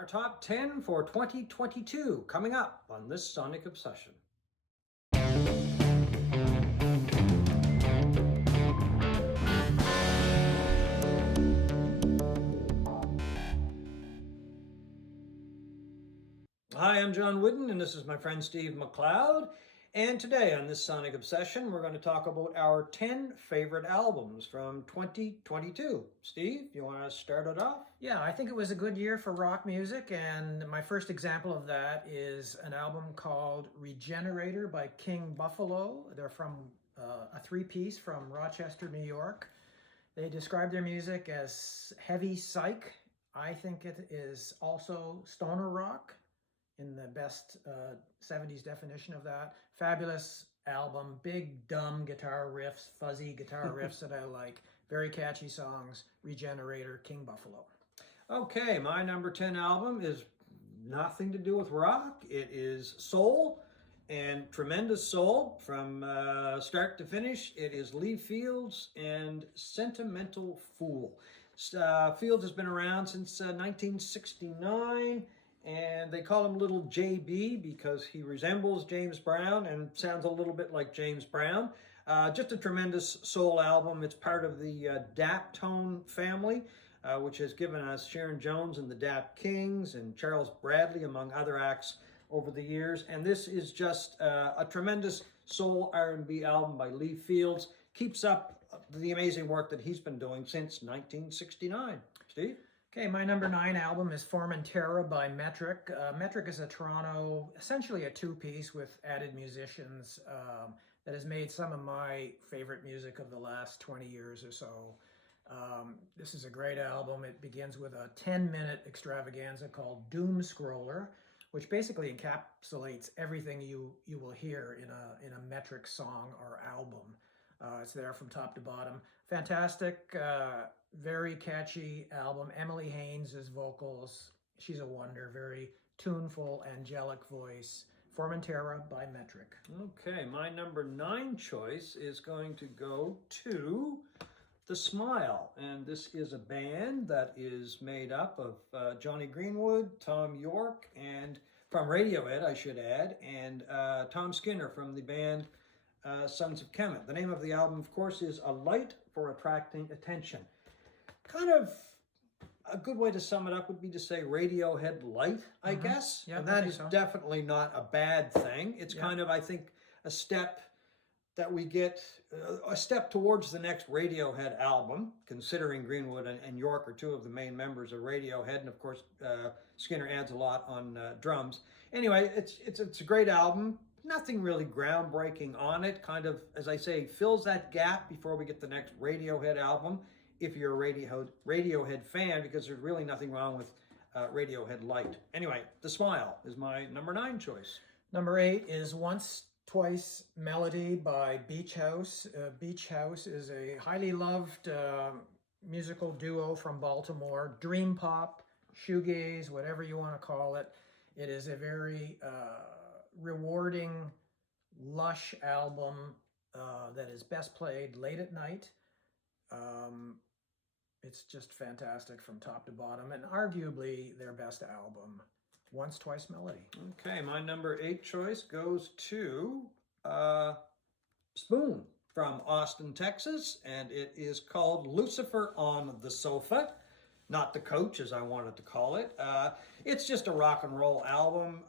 Our top 10 for 2022 coming up on this Sonic Obsession. Hi, I'm John Wooden, and this is my friend Steve McLeod. And today on this Sonic Obsession, we're going to talk about our 10 favorite albums from 2022. Steve, you want to start it off? Yeah, I think it was a good year for rock music, and my first example of that is an album called Regenerator by King Buffalo. They're from a three-piece from Rochester, New York. They describe their music as heavy psych. I think it is also stoner rock in the best 70s definition of that. Fabulous album, big dumb guitar riffs, fuzzy guitar riffs that I like. Very catchy songs. Regenerator, King Buffalo. Okay, my number 10 album is nothing to do with rock. It is soul, and tremendous soul from start to finish. It is Lee Fields and Sentimental Fool. Fields has been around since 1969. And they call him Little JB because he resembles James Brown and sounds a little bit like James Brown. Just a tremendous soul album. It's part of the Daptone family, which has given us Sharon Jones and the Dap Kings and Charles Bradley, among other acts over the years. And this is just a tremendous soul R&B album by Lee Fields. Keeps up the amazing work that he's been doing since 1969. Steve? Okay, my number 9 album is Formentera by Metric. Metric is a Toronto, essentially a two-piece with added musicians that has made some of my favorite music of the last 20 years or so. This is a great album. It begins with a 10-minute extravaganza called Doom Scroller, which basically encapsulates everything you will hear in a Metric song or album. It's there from top to bottom. Fantastic, very catchy album. Emily Haynes' vocals, she's a wonder. Very tuneful, angelic voice. Formentera by Metric. Okay, my number 9 choice is going to go to The Smile. And this is a band that is made up of Johnny Greenwood, Tom York, and from Radiohead, I should add, and Tom Skinner from the band Sons of Kemet. The name of the album, of course, is A Light for Attracting Attention. Kind of a good way to sum it up would be to say Radiohead light, I guess. Yeah, and that is so. definitely not a bad thing. It's kind of, I think, a step that we get, a step towards the next Radiohead album, considering Greenwood and York are two of the main members of Radiohead, and of course Skinner adds a lot on drums. Anyway, it's a great album. Nothing really groundbreaking on it. Kind of, as I say, fills that gap before we get the next Radiohead album, if you're a Radiohead fan, because there's really nothing wrong with Radiohead light. Anyway, The Smile is my number 9 choice. Number 8 is Once Twice Melody by Beach House. Beach House is a highly loved musical duo from Baltimore. Dream pop, shoegaze, whatever you want to call it. It is a very rewarding, lush album that is best played late at night. It's just fantastic from top to bottom, and arguably their best album, Once Twice Melody. Okay, my number 8 choice goes to Spoon from Austin, Texas, and it is called Lucifer on the Sofa. Not the Coach, as I wanted to call it. It's just a rock and roll album.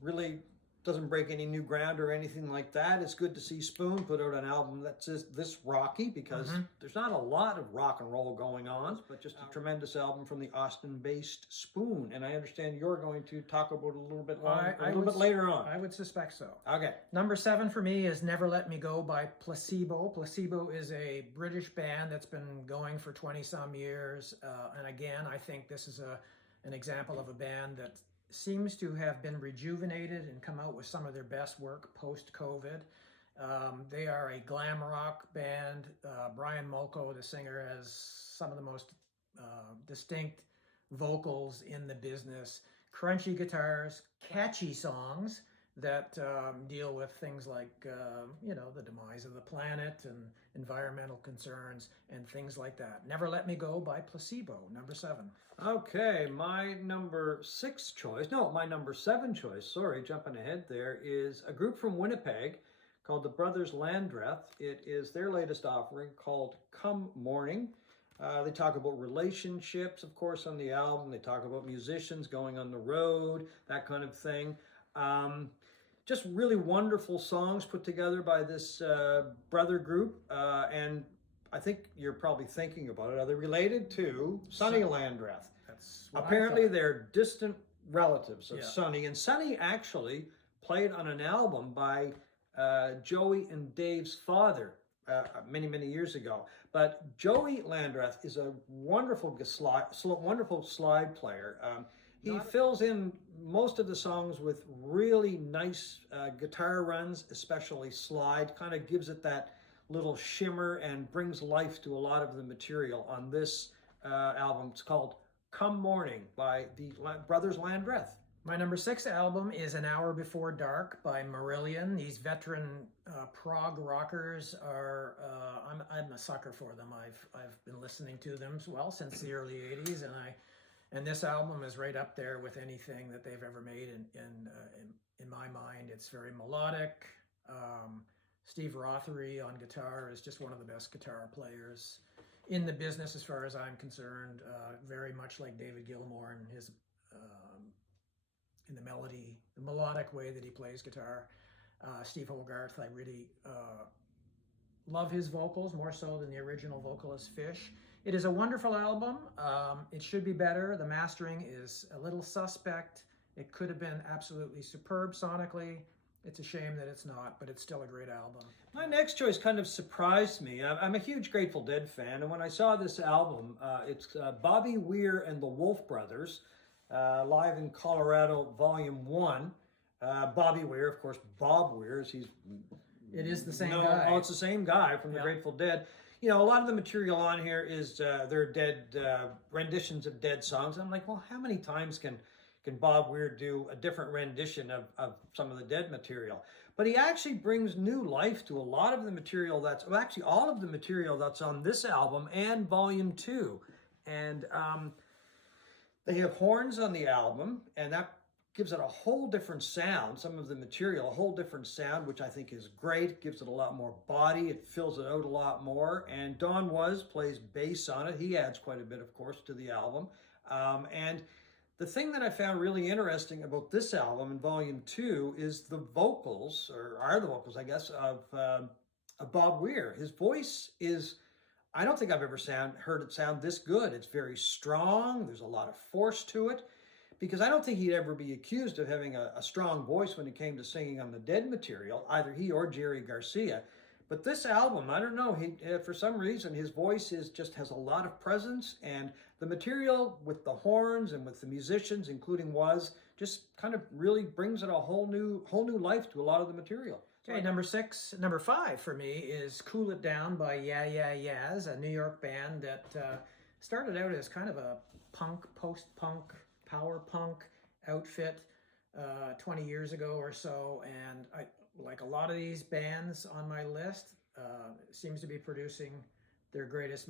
Really doesn't break any new ground or anything like that. It's good to see Spoon put out an album that's this rocky, because there's not a lot of rock and roll going on, but just a tremendous album from the Austin-based Spoon. And I understand you're going to talk about it a little bit later on. I would suspect so. Okay. Number 7 for me is Never Let Me Go by Placebo. Placebo is a British band that's been going for 20-some years. And again, I think this is an example of a band that seems to have been rejuvenated and come out with some of their best work post-COVID. They are a glam rock band. Brian Molko, the singer, has some of the most distinct vocals in the business. Crunchy guitars, catchy songs, that deal with things like, the demise of the planet and environmental concerns and things like that. Never Let Me Go by Placebo, number 7. Okay, my number 7 choice, sorry, jumping ahead there, is a group from Winnipeg called the Brothers Landreth. It is their latest offering called Come Morning. They talk about relationships, of course, on the album. They talk about musicians going on the road, that kind of thing. Just really wonderful songs put together by this brother group. And I think you're probably thinking about it. Are they related to Sonny Landreth? That's what Apparently, they're distant relatives of Yeah. Sonny. And Sonny actually played on an album by Joey and Dave's father many, many years ago. But Joey Landreth is a wonderful slide player. He fills in most of the songs with really nice guitar runs, especially slide, kind of gives it that little shimmer and brings life to a lot of the material on this album. It's called Come Morning by the Brothers Landreth. My number 6 album is An Hour Before Dark by Marillion. These veteran prog rockers are, I'm a sucker for them. I've been listening to them since the early 80s, and this album is right up there with anything that they've ever made in my mind. It's very melodic. Steve Rothery on guitar is just one of the best guitar players in the business as far as I'm concerned. Very much like David Gilmour and his in the melodic way that he plays guitar. Steve Hogarth, I really love his vocals more so than the original vocalist Fish. It is a wonderful album. It should be better. The mastering is a little suspect. It could have been absolutely superb sonically. It's a shame that it's not, but it's still a great album. My next choice kind of surprised me. I'm a huge Grateful Dead fan, and when I saw this album, it's Bobby Weir and the Wolf Brothers, live in Colorado, Volume 1. Bobby Weir, of course, Bob Weir, It is the same guy. Oh, it's the same guy from the Grateful Dead. You know, a lot of the material on here is their Dead renditions of Dead songs. I'm like, well, how many times can Bob Weir do a different rendition of some of the Dead material? But he actually brings new life to a lot of the material actually all of the material that's on this album and Volume 2. And they have horns on the album, and that gives it a whole different sound. Some of the material, a whole different sound, which I think is great. It gives it a lot more body. It fills it out a lot more. And Don plays bass on it. He adds quite a bit, of course, to the album. And the thing that I found really interesting about this album in Volume 2 is the vocals, I guess, of Bob Weir. His voice is, I don't think I've ever heard it sound this good. It's very strong. There's a lot of force to it, because I don't think he'd ever be accused of having a strong voice when it came to singing on the Dead material, either he or Jerry Garcia. But this album, I don't know, for some reason, his voice just has a lot of presence, and the material with the horns and with the musicians, including just kind of really brings it a whole new life to a lot of the material. Okay, number 5 for me is Cool It Down by Yeah Yeah Yeahs, a New York band that started out as kind of a punk, post-punk, power punk outfit 20 years ago or so, and I, like a lot of these bands on my list, seems to be producing their greatest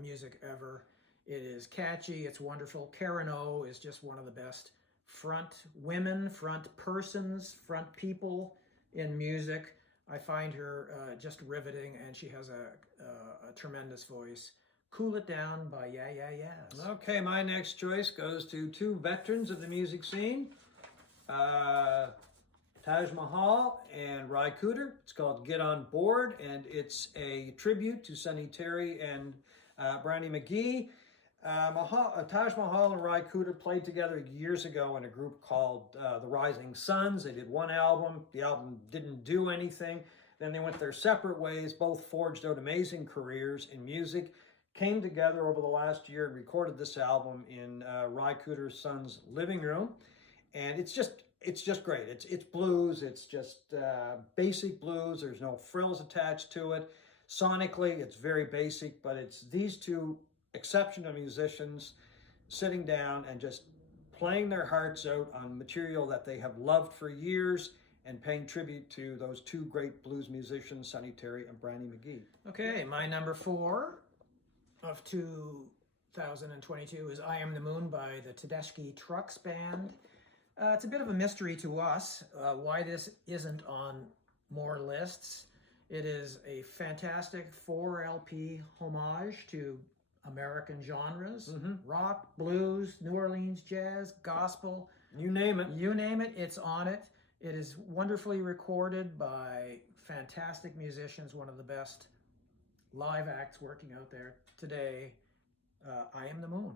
music ever. It is catchy, it's wonderful. Karen O is just one of the best front women, front persons, front people in music. I find her just riveting, and she has a tremendous voice. Cool It Down by Yeah Yeah Yeahs. Okay, my next choice goes to two veterans of the music scene, Taj Mahal and Ry Cooder. It's called Get On Board, and it's a tribute to Sonny Terry and Brownie McGhee. Taj Mahal and Ry Cooder played together years ago in a group called the Rising Suns. They did one album. The album didn't do anything. Then they went their separate ways. Both forged out amazing careers in music. Came together over the last year and recorded this album in Ry Cooder's son's living room. And it's just great. It's blues. It's just basic blues. There's no frills attached to it. Sonically, it's very basic, but it's these two exceptional musicians sitting down and just playing their hearts out on material that they have loved for years and paying tribute to those two great blues musicians, Sonny Terry and Brownie McGhee. Okay, my number 4 of 2022 is I Am the Moon by the Tedeschi Trucks Band. It's a bit of a mystery to us why this isn't on more lists. It is a fantastic 4 LP homage to American genres, rock, blues, New Orleans jazz, gospel. You name it. You name it, it's on it. It is wonderfully recorded by fantastic musicians, one of the best live acts working out there today. I Am the Moon,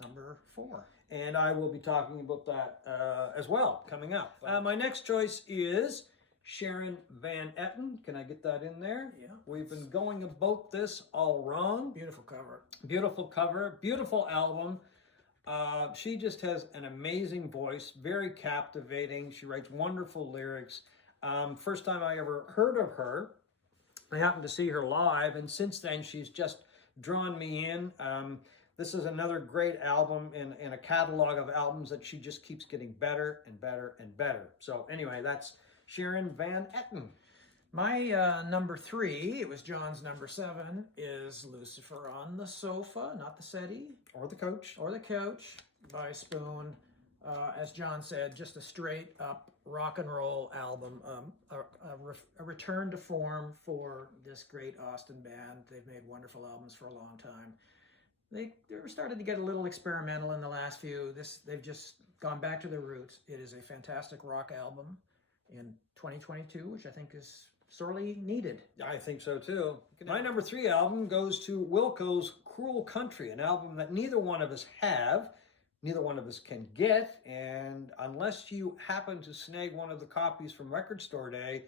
number 4. And I will be talking about that as well coming up. My next choice is Sharon Van Etten. Can I get that in there? Yeah. We've been going about this all wrong. Beautiful cover. Beautiful cover, beautiful album. She just has an amazing voice, very captivating. She writes wonderful lyrics. First time I ever heard of her, I happened to see her live, and since then she's just drawn me in. This is another great album in a catalog of albums that she just keeps getting better and better and better. So anyway, that's Sharon Van Etten. My number 3, it was John's number 7, is Lucifer on the Sofa, not the settee. Or the Coach. Or the Couch by Spoon. As John said, just a straight up rock and roll album, a return to form for this great Austin band. They've made wonderful albums for a long time. They started to get a little experimental in the last few. They've just gone back to their roots. It is a fantastic rock album in 2022, which I think is sorely needed. I think so too. My number 3 album goes to Wilco's Cruel Country, an album that neither one of us have, neither one of us can get, and unless you happen to snag one of the copies from Record Store Day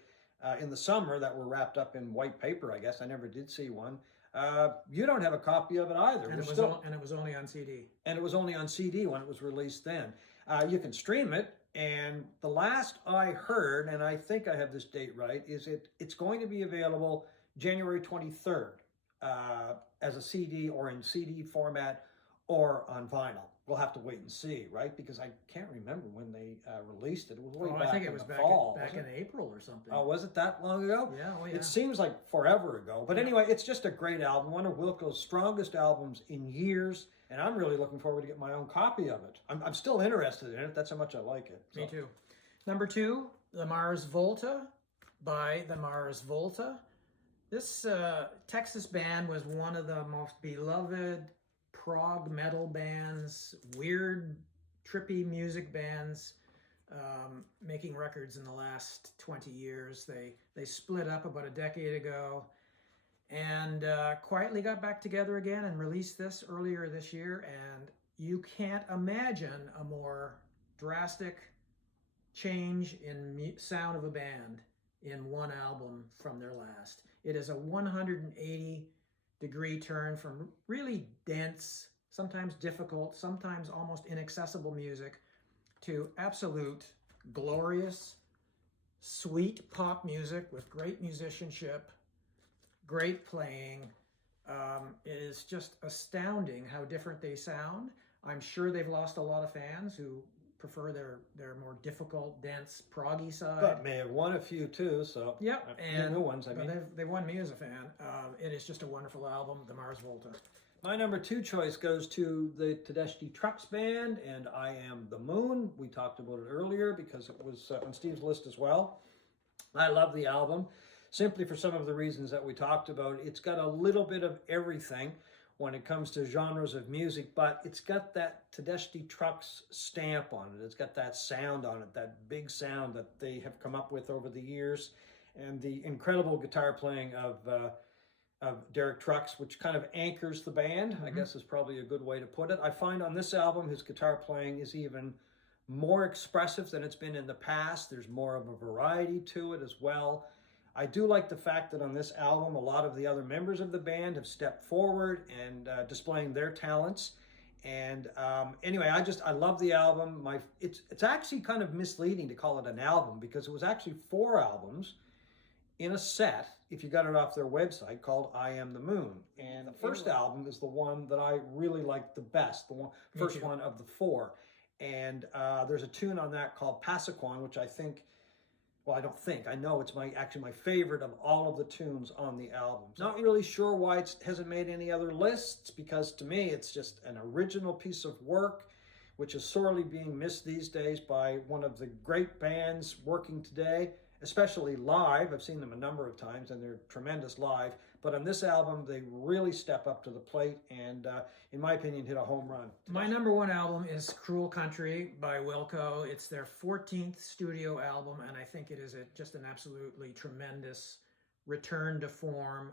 in the summer that were wrapped up in white paper, I guess, I never did see one, you don't have a copy of it either. And it was only on CD. And it was only on CD when it was released then. You can stream it, and the last I heard, and I think I have this date right, is it's going to be available January 23rd as a CD or in CD format or on vinyl. We'll have to wait and see, right? Because I can't remember when they released it. It was way back I think it in was the fall. back in April or something. Oh, was it that long ago? Yeah, oh yeah. It seems like forever ago. But anyway, it's just a great album, one of Wilco's strongest albums in years, and I'm really looking forward to get my own copy of it. I'm still interested in it. That's how much I like it. Me too. Number 2, The Mars Volta by The Mars Volta. This Texas band was one of the most beloved prog metal bands, weird, trippy music bands, making records in the last 20 years. They split up about a decade ago and quietly got back together again and released this earlier this year. And you can't imagine a more drastic change in sound of a band in one album from their last. It is a 180-degree turn from really dense, sometimes difficult, sometimes almost inaccessible music to absolute glorious, sweet pop music with great musicianship, great playing. It is just astounding how different they sound. I'm sure they've lost a lot of fans who prefer their more difficult, dense, proggy side. But may have won a few too, so. Yep, and new ones, I mean. They've won me as a fan. It is just a wonderful album, The Mars Volta. My number 2 choice goes to the Tedeschi Trucks Band and I Am the Moon. We talked about it earlier because it was on Steve's list as well. I love the album simply for some of the reasons that we talked about. It's got a little bit of everything when it comes to genres of music, but it's got that Tedeschi Trucks stamp on it. It's got that sound on it, that big sound that they have come up with over the years, and the incredible guitar playing of Derek Trucks, which kind of anchors the band, I guess is probably a good way to put it. I find on this album, his guitar playing is even more expressive than it's been in the past. There's more of a variety to it as well. I do like the fact that on this album, a lot of the other members of the band have stepped forward and displaying their talents. And anyway, I love the album. It's actually kind of misleading to call it an album because it was actually 4 albums in a set, if you got it off their website, called I Am the Moon. And the first album is the one that I really like the best, the first one of the 4. And there's a tune on that called Passaquan, which I think well, I don't think, I know it's actually my favorite of all of the tunes on the album. Not really sure why it hasn't made any other lists, because to me it's just an original piece of work, which is sorely being missed these days by one of the great bands working today, especially live. I've seen them a number of times and they're tremendous live, but on this album they really step up to the plate and in my opinion hit a home run. My number one album is Cruel Country by Wilco. It's their 14th studio album, and I think it is just an absolutely tremendous return to form,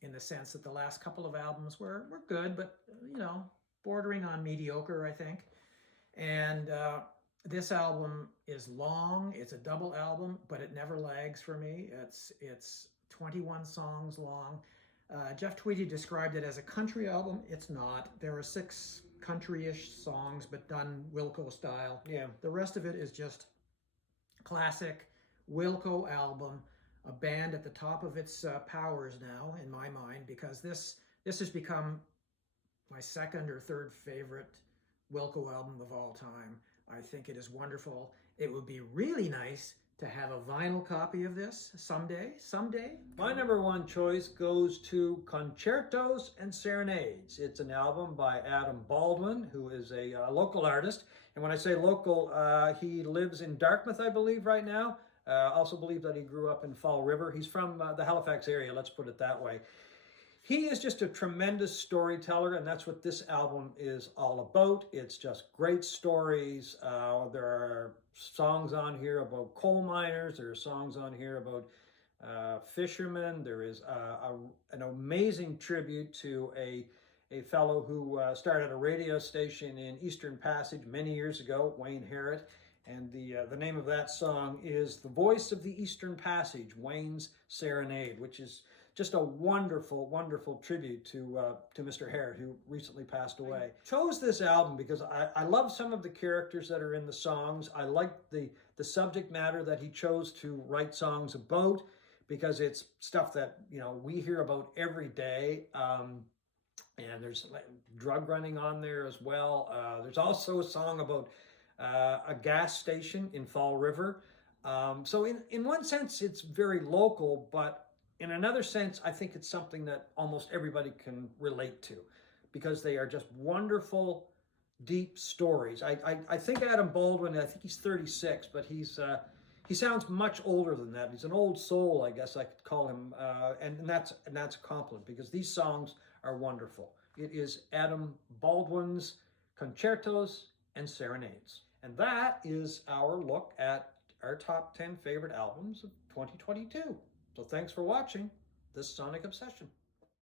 in the sense that the last couple of albums were good, but bordering on mediocre, I think. And this album is long. It's a double album, but it never lags for me. It's 21 songs long. Jeff Tweedy described it as a country album. It's not. There are 6 country-ish songs, but done Wilco style. Yeah. The rest of it is just classic Wilco album, a band at the top of its powers now, in my mind, because this has become my second or third favorite Wilco album of all time. I think it is wonderful. It would be really nice to have a vinyl copy of this someday. My number one choice goes to Concertos and Serenades. It's an album by Adam Baldwin, who is a local artist. And when I say local, he lives in Dartmouth, I believe, right now. Also believe that he grew up in Fall River. He's from the Halifax area, let's put it that way. He is just a tremendous storyteller, and that's what this album is all about. It's just great stories. There are songs on here about coal miners. There are songs on here about fishermen. There is an amazing tribute to a fellow who started a radio station in Eastern Passage many years ago, Wayne Harrett. And the name of that song is The Voice of the Eastern Passage, Wayne's Serenade, which is just a wonderful, wonderful tribute to Mr. Harrod, who recently passed away. I chose this album because I love some of the characters that are in the songs. I like the subject matter that he chose to write songs about, because it's stuff that we hear about every day. And there's drug running on there as well. There's also a song about a gas station in Fall River. So in one sense, it's very local, but in another sense, I think it's something that almost everybody can relate to, because they are just wonderful, deep stories. I think Adam Baldwin, I think he's 36, but he sounds much older than that. He's an old soul, I guess I could call him, and that's a compliment, because these songs are wonderful. It is Adam Baldwin's Concertos and Serenades. And that is our look at our top 10 favorite albums of 2022. So thanks for watching this Sonic Obsession.